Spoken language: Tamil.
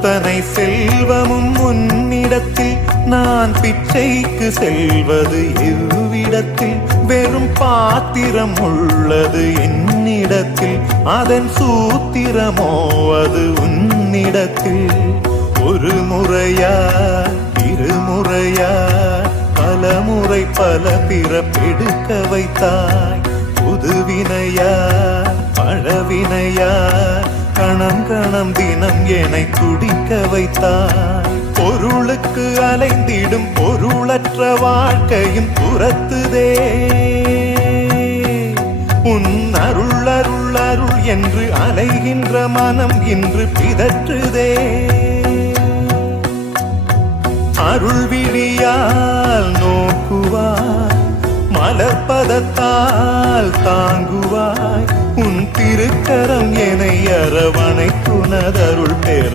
அத்தனை செல்வமும் உன்னிடத்தில் நான் பிச்சைக்கு செல்வது எவ்விடத்தில் வெறும் பாத்திரம் உள்ளது என்னிடத்தில் அதன் சூத்திரமோ அது உன்னிடத்தில் ஒரு முறையா இருமுறையா பல முறை பல பிறப்பெடுக்க வைத்தாய் புதுவினையா பழவினையா கணம் கணம் தினம் என்னை துடிக்க வைத்தாய் பொருளுக்கு அலைந்திடும் பொருளற்ற வாழ்க்கையும் துரத்துதே உன் அருள் அருள் அருள் என்று அலைகின்ற மனம் இன்று பிதற்றுதே அருள் விழியால் நோக்குவாய் மலர்பதத்தால் தாங்குவாய் உன் திருக்கரம் என்னை அரவணைத்துனதருள் பேர்